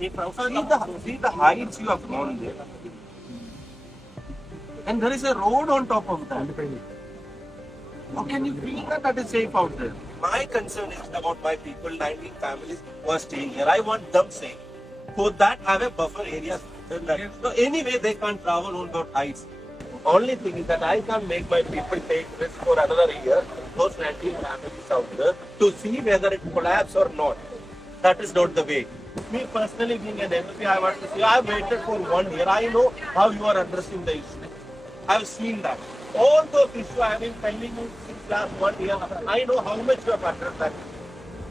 See the, see the heights you have gone there. And there is a road on top of that. How can you feel that that is safe out there? My concern is about my people, 19 families who are staying here. I want them safe. For that, I have a buffer area. So anyway, they can't travel on those heights. Only thing is that I can't make my people take risk for another year, those 19 families out there, to see whether it collapse or not. That is not the way. Me personally, being an MP, I want to say, I waited for one year. I know how you are addressing the issue. I have seen that. All those issues I have been telling you since last one year. I know how much you have addressed that.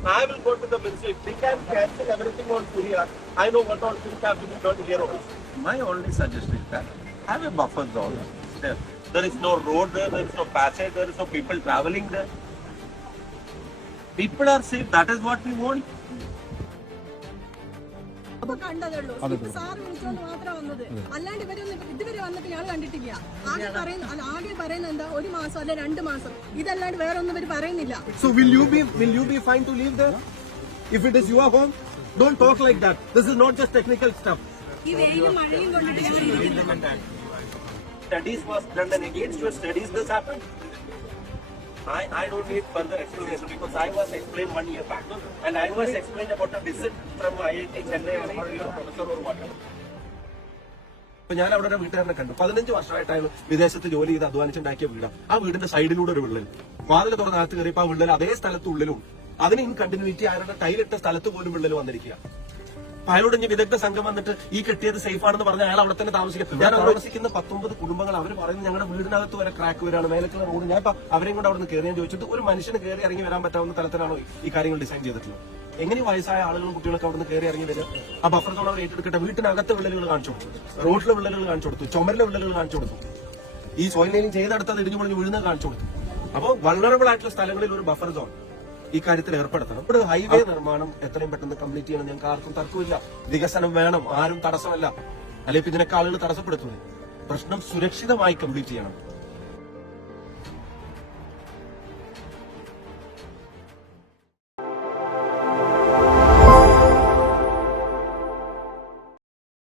I will go to the ministry. If they can cancel everything on Korea, I know what all things have to be done here also. My only suggestion is that have a buffer zone. There, there is no road there, there is no passage, there is no people traveling there. People are safe. That is what we want. അപ്പൊ കണ്ടതുള്ളൂ sir വിളിച്ചോണ്ട് മാത്രം വന്നത് അല്ലാണ്ട് ഇവരൊന്നും ഇതുവരെ വന്നിട്ട് ഞങ്ങൾ കണ്ടിട്ടില്ല ആകെ പറയുന്ന അല്ല ആകെ പറയുന്നത് എന്താ ഒരു മാസം അല്ലെ രണ്ട് മാസം ഇതല്ലാണ്ട് വേറെ ഒന്നും ഇവർ പറയുന്നില്ല So will you be will you be fine to leave there? If it is your home, don't talk like that. This is not just technical stuff. ഈ വെയിലും മഴയും കൊണ്ടിട്ട് Studies was done and against your studies this happened. I, I don't need further explanation because I was explained one year back. And I was explained about a visit from IIT Chennai your professor or whatever. ഇപ്പൊ ഞാൻ അവിടെ ഒരു വീട്ടുകാരനെ കണ്ടു. പതിനഞ്ച് വർഷമായിട്ടാണ് വിദേശത്ത് ജോലി ചെയ്ത് അധ്വാനിച്ചുണ്ടാക്കിയ വീടാണ് ആ വീടിന്റെ സൈഡിലൂടെ ഒരു വിള്ളൽ. വാതിൽ തുറന്ന് അകത്ത് കയറിയപ്പോ ആ വിള്ളൽ അതേ സ്ഥലത്ത് ഉള്ളിലും അതിന് ഇൻ കണ്ടിന്യൂറ്റി അയാളുടെ ടൈലിട്ട സ്ഥലത്ത് പോലും വിള്ളൽ വന്നിരിക്കുക അപ്പൊ അയാളോട് ഇനി വിദഗ്ധ സംഘം വന്നിട്ട് ഈ കെട്ടിയത് സേഫ് ആണെന്ന് പറഞ്ഞ അയാൾ അവിടെ തന്നെ താമസിക്കും ഞാൻ താമസിക്കുന്ന പത്തൊമ്പത് കുടുംബങ്ങൾ അവർ പറയുന്നത് ഞങ്ങളുടെ വീടിനകത്ത് വരെ ക്രാക്ക് വരാണ്. മേലക്കുള്ള റോഡ്. ഞാൻ ഇപ്പൊ അവരെയും കൊണ്ട് അവിടെ നിന്ന് കയറി ഞാൻ ചോദിച്ചിട്ട് ഒരു മനുഷ്യന് കയറി ഇറങ്ങി വരാൻ പറ്റാവുന്ന തലത്തിലാണോ ഈ കാര്യങ്ങൾ ഡിസൈൻ ചെയ്തിട്ടുള്ളത്? എങ്ങനെ വയസ്സായ ആളുകളും കുട്ടികളൊക്കെ അവിടെ നിന്ന് കയറി ഇറങ്ങി വരിക ആ ബഫർ സോൺ അവർ ഏറ്റെടുക്കട്ടെ. വീട്ടിനകത്തെ വിള്ളലുകൾ കാണിച്ചു കൊടുത്തു. റോഡിലെ വിള്ളലുകൾ കാണിച്ചു കൊടുത്തു. ചുമരിലെ വിള്ളലുകൾ കാണിച്ചു കൊടുത്തു. ഈ സോയിൽ ലൈനിങ് ചെയ്തെടുത്തത് ഇടിഞ്ഞു പൊളിഞ്ഞ് വീഴുന്നത് കാണിച്ചു കൊടുത്തു. അപ്പോൾ വൾണറബിൾ ആയിട്ടുള്ള സ്ഥലങ്ങളിൽ ഒരു ബഫർ സോൺ ഈ കാര്യത്തിൽ ഏർപ്പെടുത്തണം. ഇവിടെ ഹൈവേ നിർമ്മാണം എത്രയും പെട്ടെന്ന് കംപ്ലീറ്റ് ചെയ്യണം. ഞങ്ങൾക്ക് ആർക്കും തർക്കമില്ല. വികസനം വേണം. ആരും തടസ്സമല്ല. അല്ലെങ്കിൽ ഇതിനൊക്കെ ആളുകൾ തടസ്സപ്പെടുത്തുന്നത്? പ്രശ്നം സുരക്ഷിതമായി കംപ്ലീറ്റ് ചെയ്യണം.